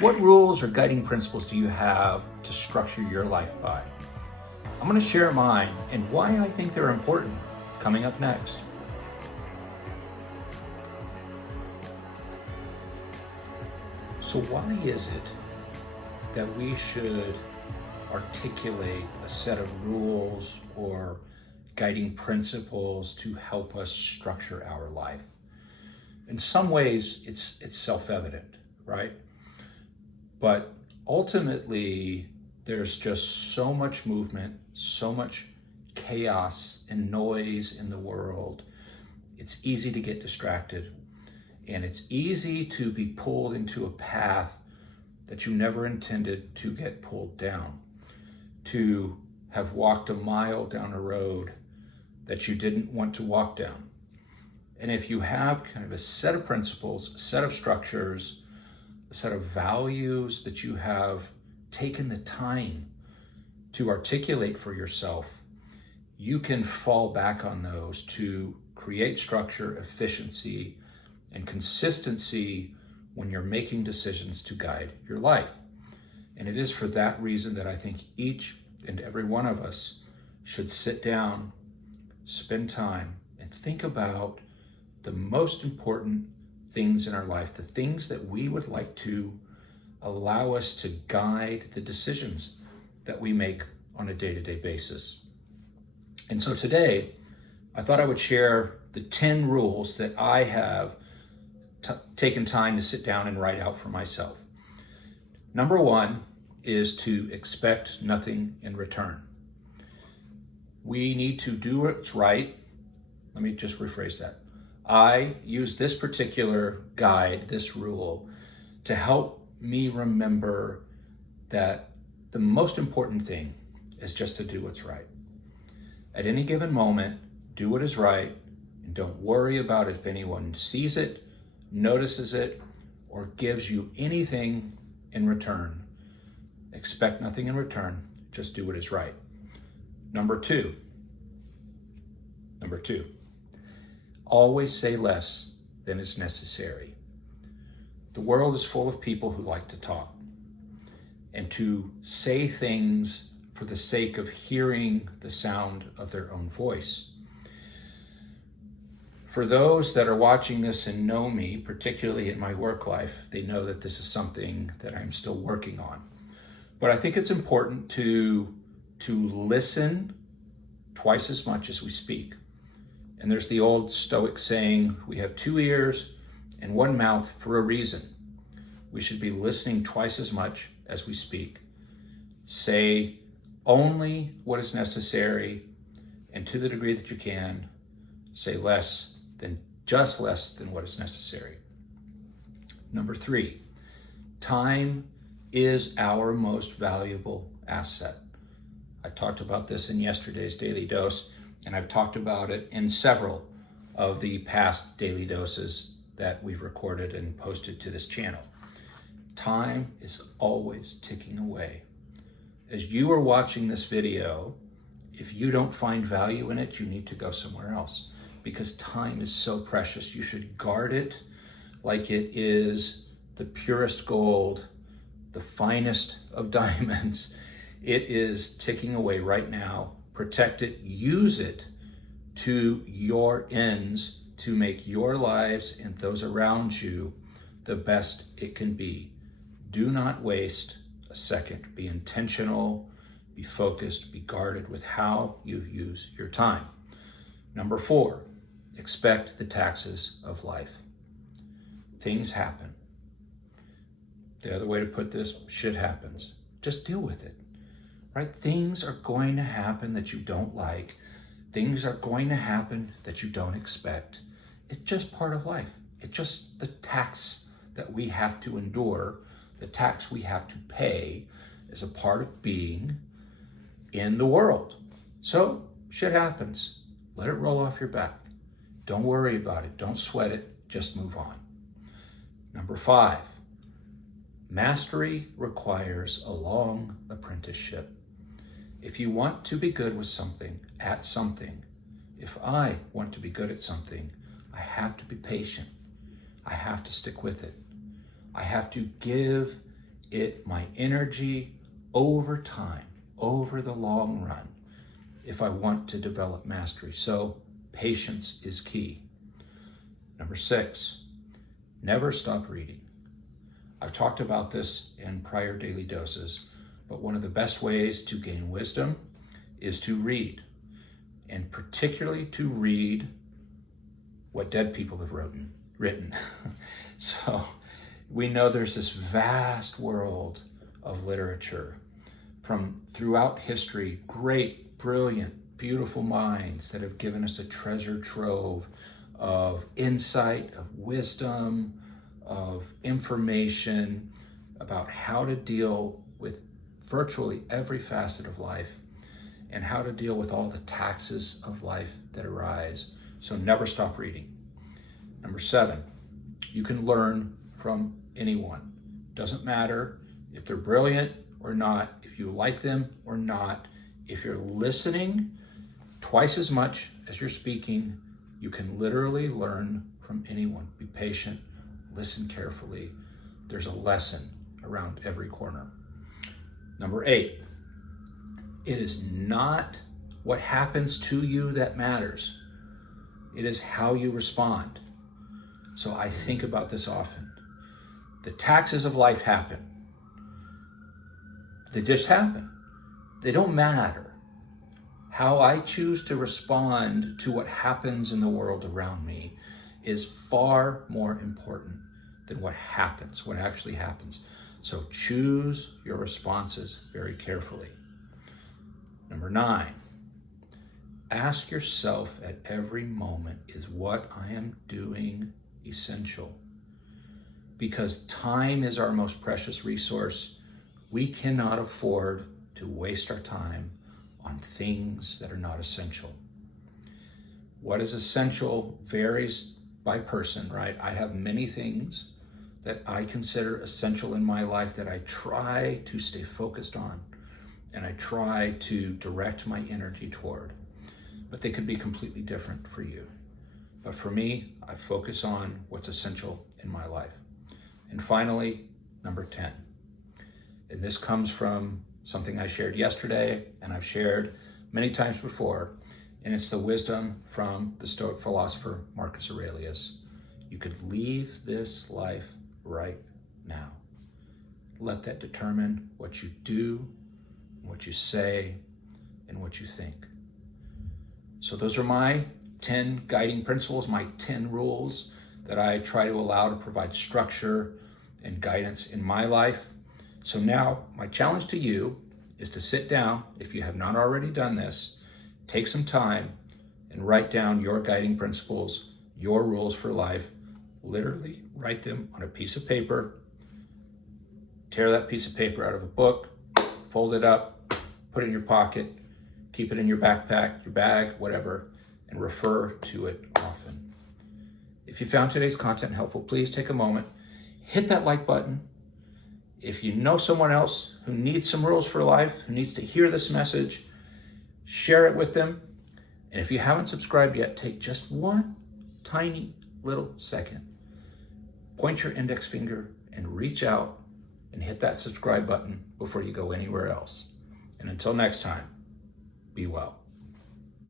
What rules or guiding principles do you have to structure your life by? I'm going to share mine and why I think they're important coming up next. So why is it that we should articulate a set of rules or guiding principles to help us structure our life? In some ways, it's self-evident, right? But ultimately, there's just so much movement, so much chaos and noise in the world. It's easy to get distracted, and it's easy to be pulled into a path that you never intended to get pulled down, to have walked a mile down a road that you didn't want to walk down. And if you have kind of a set of principles, a set of structures, a set of values that you have taken the time to articulate for yourself, you can fall back on those to create structure, efficiency, and consistency when you're making decisions to guide your life. And it is for that reason that I think each and every one of us should sit down, spend time, and think about the most important things in our life, the things that we would like to allow us to guide the decisions that we make on a day-to-day basis. And so today, I thought I would share the 10 rules that I have taken time to sit down and write out for myself. Number 1 is to expect nothing in return. We need to do what's right. Let me just rephrase that. I use this particular guide, this rule, to help me remember that the most important thing is just to do what's right. At any given moment, do what is right, and don't worry about if anyone sees it, notices it, or gives you anything in return. Expect nothing in return, just do what is right. Number two, always say less than is necessary. The world is full of people who like to talk and to say things for the sake of hearing the sound of their own voice. For those that are watching this and know me, particularly in my work life, they know that this is something that I'm still working on. But I think it's important to listen twice as much as we speak. And there's the old Stoic saying, we have 2 ears and 1 mouth for a reason. We should be listening twice as much as we speak. Say only what is necessary, and to the degree that you can, say less than what is necessary. Number 3, time is our most valuable asset. I talked about this in yesterday's Daily Dose, and I've talked about it in several of the past Daily Doses that we've recorded and posted to this channel. Time is always ticking away. As you are watching this video, if you don't find value in it, you need to go somewhere else, because time is so precious. You should guard it like it is the purest gold, the finest of diamonds. It is ticking away right now. Protect it, use it to your ends to make your lives and those around you the best it can be. Do not waste a second. Be intentional, be focused, be guarded with how you use your time. Number 4, expect the taxes of life. Things happen. The other way to put this, shit happens. Just deal with it, right? Things are going to happen that you don't like. Things are going to happen that you don't expect. It's just part of life. It's just the tax that we have to endure, the tax we have to pay as a part of being in the world. So shit happens. Let it roll off your back. Don't worry about it. Don't sweat it. Just move on. Number 5, mastery requires a long apprenticeship. If you want to be good with something, at something, if I want to be good at something, I have to be patient. I have to stick with it. I have to give my energy over time, over the long run, if I want to develop mastery. So patience is key. Number 6, never stop reading. I've talked about this in prior daily doses, but one of the best ways to gain wisdom is to read, and particularly to read what dead people have written. So we know there's this vast world of literature from throughout history, great, brilliant, beautiful minds that have given us a treasure trove of insight, of wisdom, of information about how to deal with virtually every facet of life and how to deal with all the taxes of life that arise. So never stop reading. Number 7, you can learn from anyone. Doesn't matter if they're brilliant or not, if you like them or not. If you're listening twice as much as you're speaking, you can literally learn from anyone. Be patient, listen carefully. There's a lesson around every corner. Number 8, it is not what happens to you that matters. It is how you respond. So I think about this often. The taxes of life happen. They just happen. They don't matter. How I choose to respond to what happens in the world around me is far more important than what happens, what actually happens. So choose your responses very carefully. Number 9, ask yourself at every moment, is what I am doing essential? Because time is our most precious resource. We cannot afford to waste our time on things that are not essential. What is essential varies by person, right? I have many things that I consider essential in my life that I try to stay focused on and I try to direct my energy toward, but they could be completely different for you. But for me, I focus on what's essential in my life. And finally, number 10, and this comes from something I shared yesterday and I've shared many times before, and it's the wisdom from the Stoic philosopher Marcus Aurelius. You could leave this life right now. Let that determine what you do, what you say, and what you think. So those are my 10 guiding principles, my 10 rules that I try to allow to provide structure and guidance in my life. So now my challenge to you is to sit down, if you have not already done this, take some time and write down your guiding principles, your rules for life. Literally write them on a piece of paper, tear that piece of paper out of a book, fold it up, put it in your pocket, keep it in your backpack, your bag, whatever, and refer to it often. If you found today's content helpful, please take a moment, hit that like button. If you know someone else who needs some rules for life, who needs to hear this message, share it with them. And if you haven't subscribed yet, take just one tiny little second. Point your index finger and reach out and hit that subscribe button before you go anywhere else. And until next time, be well.